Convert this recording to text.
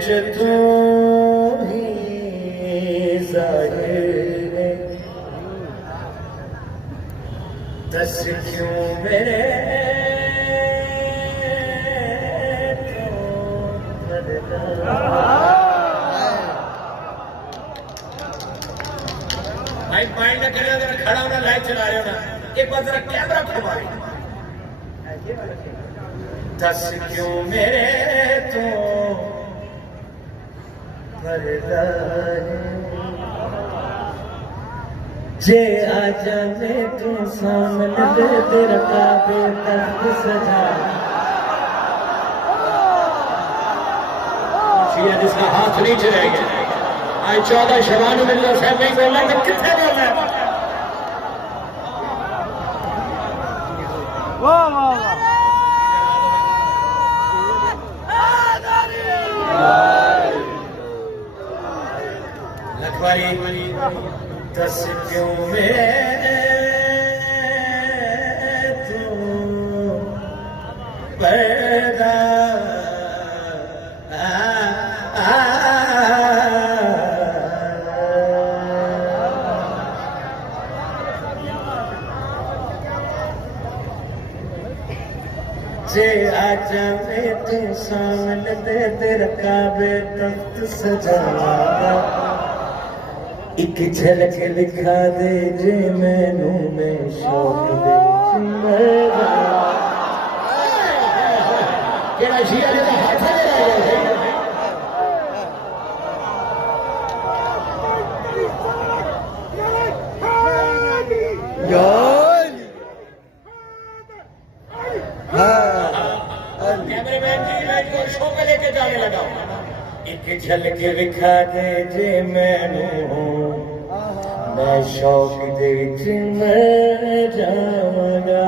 च तू ही जाहिर है, दस क्यों मेरे भाई माइंड ना करना, जरा खड़ा होना, लाइट चला रहे हो ना, एक बार जरा कैमरा घुमाए। दस क्यों मेरे तो पर्दा है, जे आ जाने तू सामने दे तेरा काबे तख्त सजा। शिया जिसका हाथ नीचे रह गया, आज 14 शबान मिलना साहब नहीं बोलना तो कितने बोलना है। वाह वाह लखवारी दस क्यों मेरे तू पर्दा जे आजा मैं तू सामने दे तेरा काबे तख्त सजावा। एक झलक दिखा दे जे मैनू मैं शौक दे मेरा केड़ा शिया ने हाथ कैमरामैन जी लाइट को शो पे लेके जाने लगा। एक झलक दिखा दे जे मैनू मैं शौक दे विच मर जावांगा।